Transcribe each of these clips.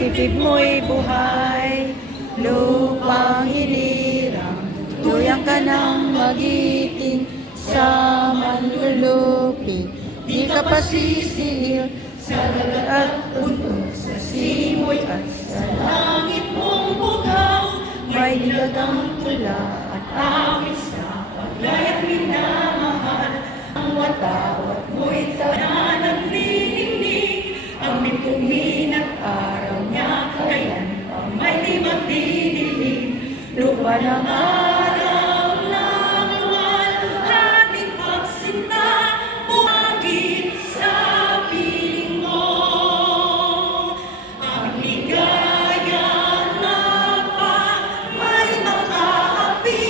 pagtitipid mo'y buhay, lupang hinirang, tuyang ka ng magiting sa manlulupig. Di ka pasisihil sa dagat at bundok, sa simoy at sa langit mong bugaw. May nilagang tula at awit sa paglayat minamahal. Ang watawat mo'y tanan ng nininig, ang mituminat araw niya kayan pa may di magdidilig. Lupa ng araw ng luwalhating pagsinta, bumagit sa piling mo. Ang ligaya na may makaapi,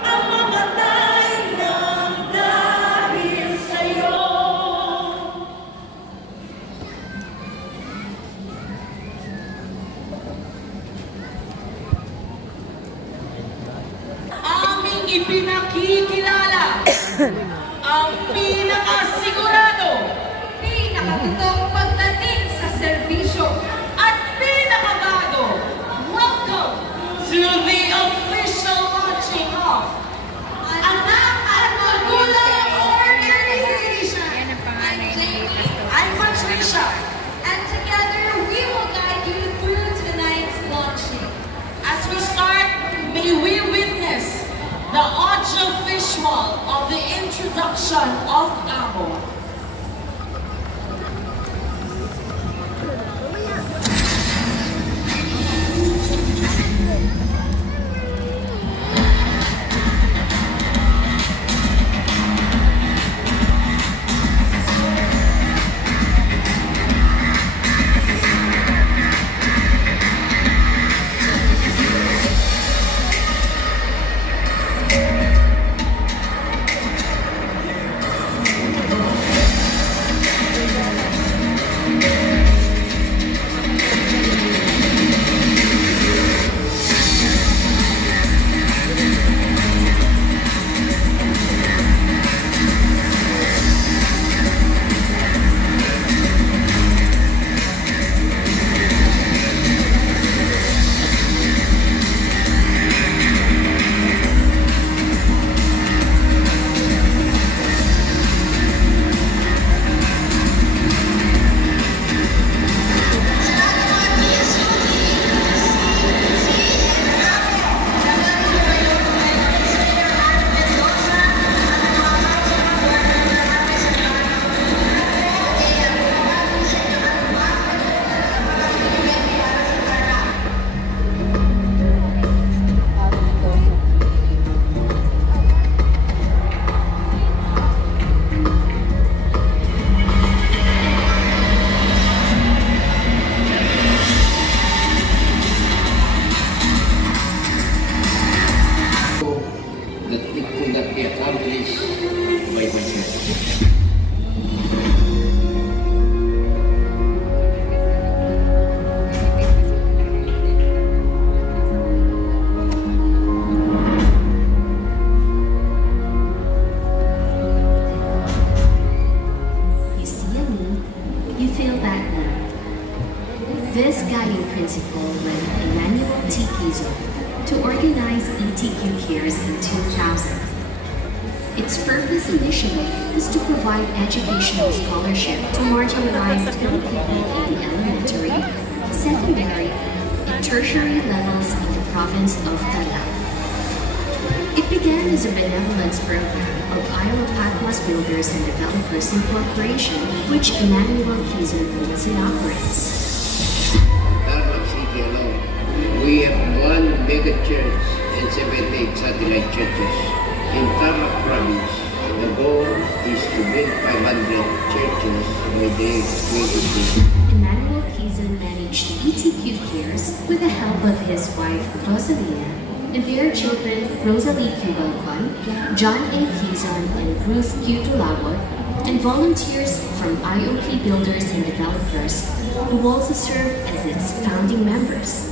ang mamatay ng dahil sa'yo. Aming ipinakikilala ang pinakasigurado, pinakatotoong pagdating sa serbisyo at pinakabago. Welcome to the official launching of Anak at Magulang Organization. I'm Patricia, and together we will guide you through tonight's launching. As we start, may we witness the audio-visual of the introduction of Amo. This guiding principle led Emmanuel T. Quezon to organize ETQ Cares in 2000. Its purpose and mission is to provide educational scholarship to marginalized young people in the elementary, secondary, and tertiary levels in the province of Calao. It began as a benevolence program of Isle of Patmos Builders and Developers Incorporation, which Emmanuel Quezon owns and operates. We have one mega church and 78 satellite churches in Tarlac province. The goal is to build 500 churches by the year 2020. Emmanuel Quezon managed ETQ Cares with the help of his wife, Rosalia, and their children, Rosalie Q. Balcon, John A. Quezon, and Ruth Q. Dulawot, and volunteers from IOP Builders and Developers, who also serve as its founding members.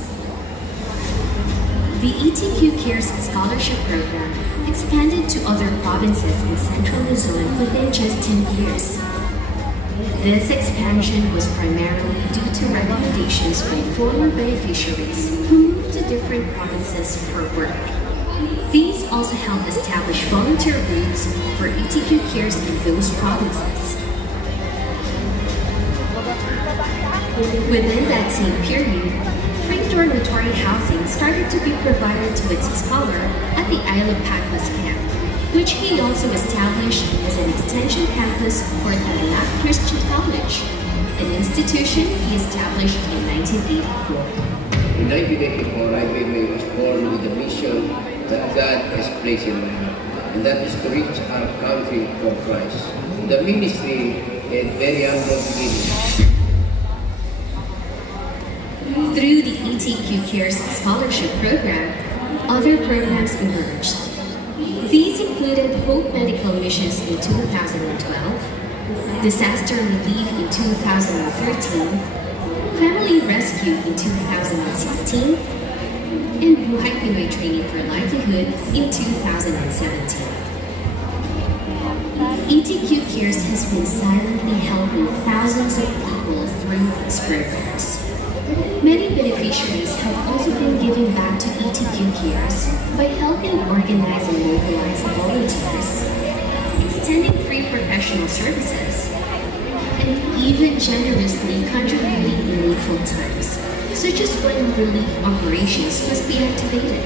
The ETQ Cares Scholarship Program expanded to other provinces in Central Luzon within just 10 years. This expansion was primarily due to recommendations from former beneficiaries who moved to different provinces for work. These also helped establish volunteer routes for ETQ cares in those provinces. Within that same period, free dormitory housing started to be provided to its scholar at the Isle of Patmos camp, which he also established as an extension campus for Tananak Christian College, an institution he established in 1984. In 1984, I was born with a mission that God has placed in my heart, and that is to reach our country for Christ. The ministry had very humble beginnings. Through the ETQ Cares Scholarship Program, other programs emerged. These included Hope Medical Missions in 2012, Disaster Relief in 2013, Family Rescue in 2016, and Buhay Pinoy Training for Livelihood in 2017. ETQ Cares has been silently helping thousands of people through these programs. Many beneficiaries have also been giving back to ETQ Cares by helping organize and mobilize volunteers, extending free professional services, and even generously contributing in needful times, such as when relief operations must be activated.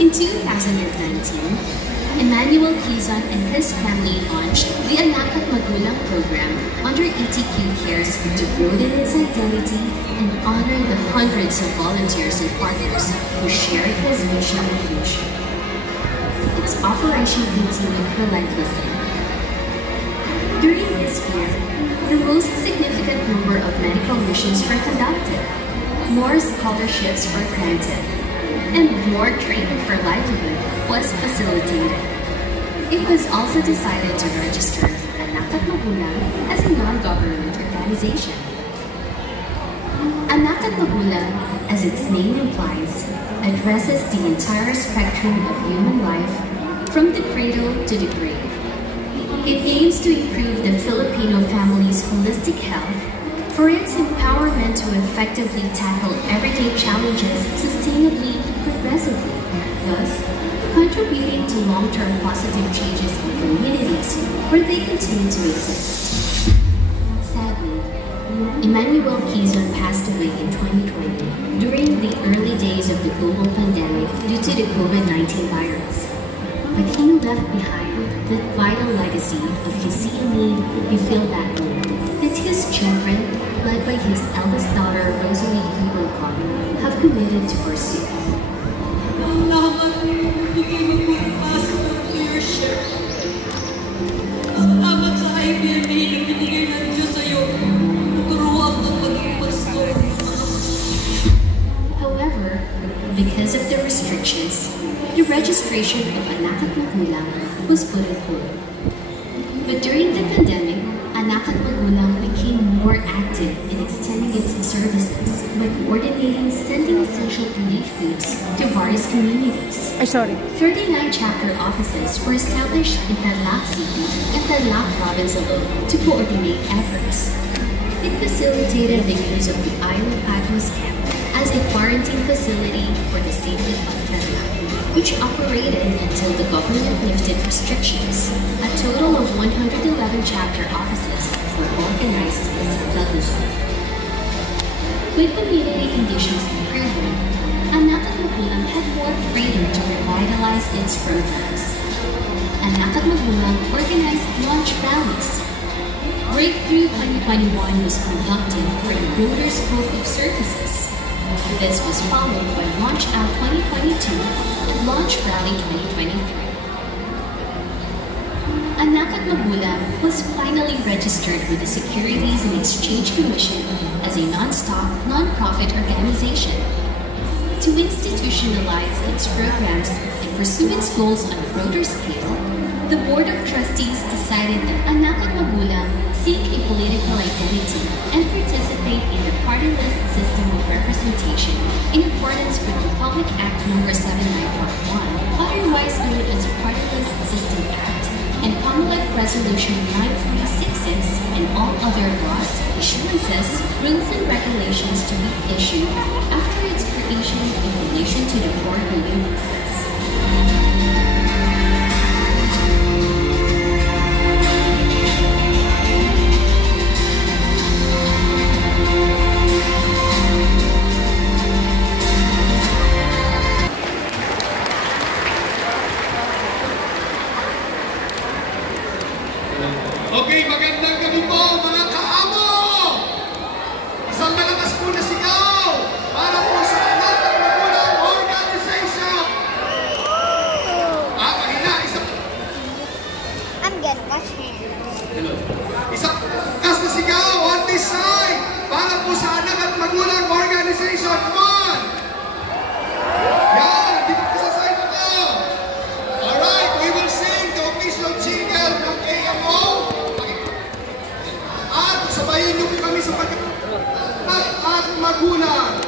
In 2019, Emmanuel Quezon and his family launched the Anak at Magulang program under ETQ Cares to broaden its identity and honor the hundreds of volunteers and partners who shared his mission and vision. Its operation continued relentlessly. During this year, the most significant number of medical missions were conducted, more scholarships were granted, and more training for livelihood was facilitated. It was also decided to register Anak at Magulang as a non-government organization. Anak at Magulang, as its name implies, addresses the entire spectrum of human life, from the cradle to the grave. It aims to improve the Filipino family's holistic health for its empowerment to effectively tackle everyday challenges sustainably and progressively, thus contributing to long-term positive changes in communities where they continue to exist. Sadly, Emmanuel Quezon passed away in 2020 during the early days of the global pandemic due to the COVID-19 virus. But he left behind the vital legacy of Kisiani Ifil Bato that his children, led by his eldest daughter Rosalie Cubalcon, have committed to pursue. Salamat hindi kayo magpapasok ng leadership. Salamat sa IBNA na binigay ng Diyos sa'yo. Turuan kang maging pastor. However, because of the restrictions, the registration of Anak at Magulang was put on hold. But during the pandemic, Anak at Magulang became more active in extending its services by coordinating sending essential relief goods to various communities. 39 chapter offices were established in Tarlac City and Tarlac Province alone to coordinate efforts. It facilitated the use of the Isle of Patmos camp as a quarantine facility for the safety of Tarlac, which operated until the government lifted restrictions. A total of 111 chapter offices were organized in Santa Luzon. With community conditions improving, Anak at Magulang had more freedom to revitalize its programs. Anak at Magulang organized launch rallies. Breakthrough 2021 was conducted for a broader scope of services. This was followed by Launch Out 2022 and Launch Rally 2023. Anak at Magulang was finally registered with the Securities and Exchange Commission as a non-stock, non-profit organization. To institutionalize its programs and pursue its goals on a broader scale, the Board of Trustees decided that Anak at Magulang seek a political identity and participate in the party list system of representation in accordance with Republic Act No. 7941, otherwise known as Party List System Act, and Commonwealth Resolution 9366 and all other laws, issuances, rules, and regulations to be issued after its creation in relation to the foregoing purpose. Okay, magandang gabi po mga kaamo! Isang malakas po na sigaw para po sa anak ng magulang organization! Mahina, isang... I'm gonna wash hands. Isang lakas na sigaw on this side para po sa anak at magulang organization. Come on! Yan, dito po sa side na to. Alright, we will sing the official jingle ng AMO. At sabayin niyo po kami sa pag-anak at magulang.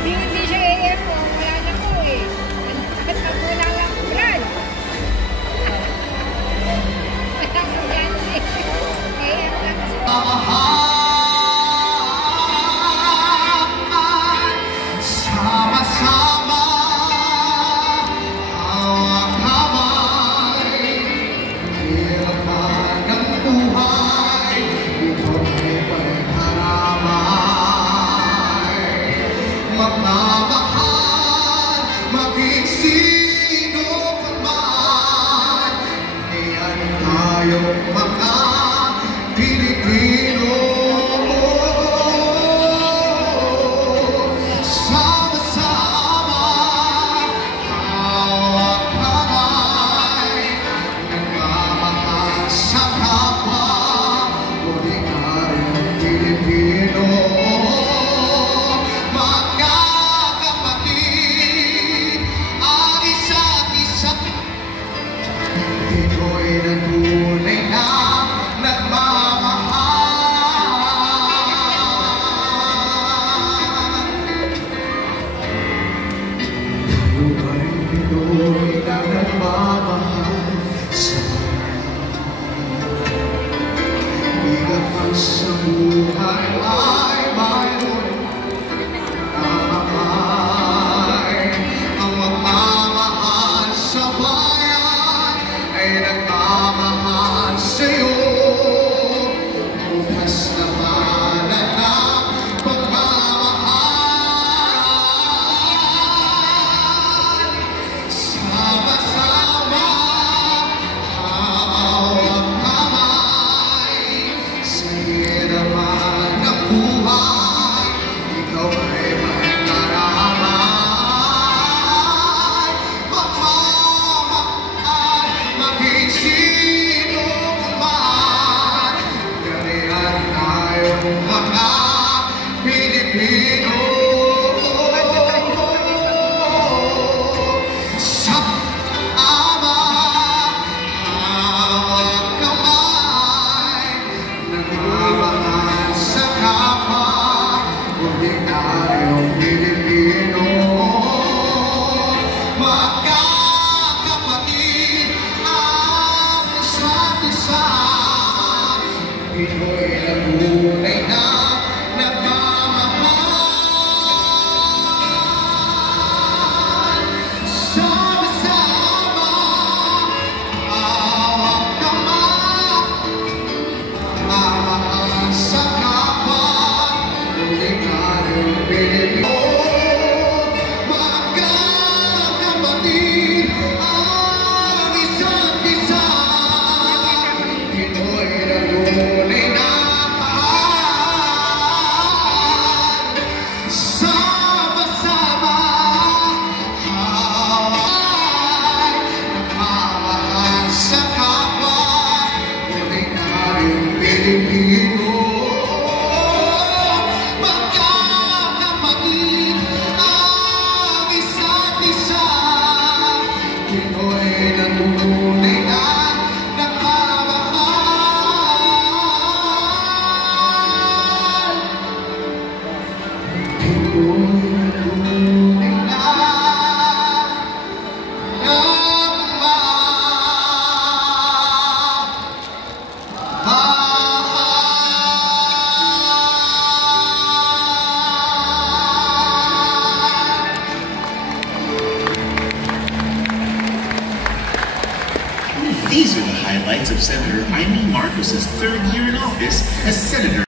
Hindi siya AMO. Wala na po eh. At magulang lang po yan. Wala po yan eh. AM lang siya. Sama-sama, hawak-hawak, hirapan ng buhay, ito'y pagkaramay. Magmamahal, maging sino ka man, ngayon tayong mga Pilipino. Sama-sama, hawak-hawak, nagmamahal sa kapwa, muli tayong Pilipino. Mga kapatid, ang isa't isa, ito'y natunay na nagmamahal. Tayo'y pinoy na nagmamahal sa bigat man sa buhay ay mayroon kamay. Ang magmamahal sa bayan ay nagmamahal Pinoy na tunay na nagmamahal. Pinoy na tunay na These are the highlights of Senator Jaime Marcos's third year in office as Senator.